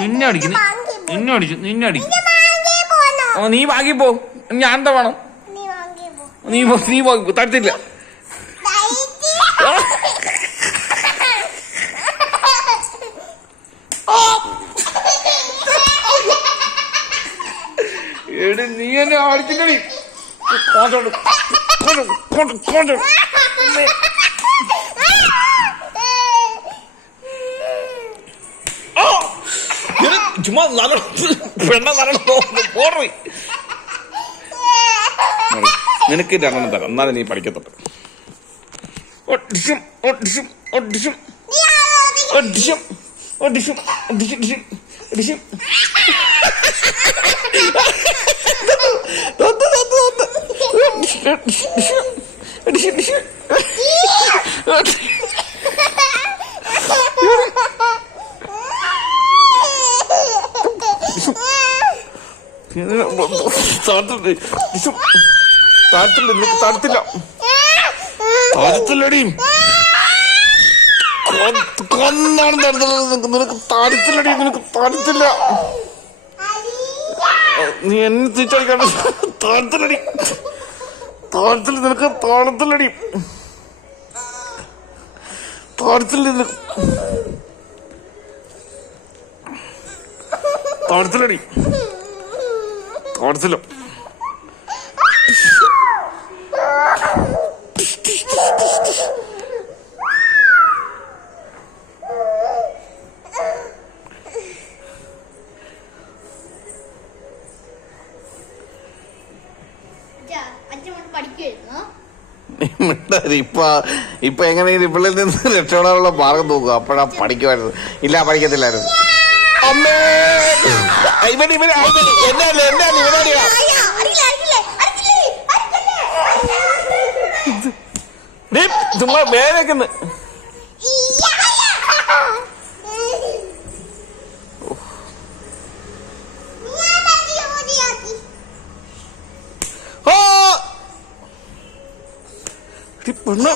നിന്നെ അടിക്കും. നീ വാങ്ങിപ്പോ. ഞാൻ എന്താ വേണം? നീ തരത്തില്ല. എടി നീ എന്നെ അടിച്ചില്ലടി. ചുമ്മാ പെണ്ണ പോറി. നിനക്ക് രണ്ടെണ്ണം തരാം, എന്നാലും നീ പഠിക്കത്തോട്ട്. താഴത്തില്ലടി. കൊന്നാണ് നിനക്ക് താഴത്തില്ലടി. നിനക്ക് താഴത്തില്ല. നീ എന്നെ തിരിച്ചടിക്കാണ്. താഴത്തില്ലടി. താഴത്തിൽ നിനക്ക് താഴത്തില്ലടി. താഴത്തില്ല. നിനക്ക് താഴത്തില്ലടി. താഴത്തില്ല. ഇപ്പൊ എങ്ങനെയെങ്കിലും ഇവളിൽ നിന്ന് രക്ഷപ്പെടാനുള്ള മാർഗം നോക്കുക. അപ്പോഴാ പഠിക്കുമായിരുന്നു. ഇല്ല, പഠിക്കത്തില്ലായിരുന്നു. അമ്മേ ചുമ്മാ വേദനക്കുന്നു. പെണ്ണ്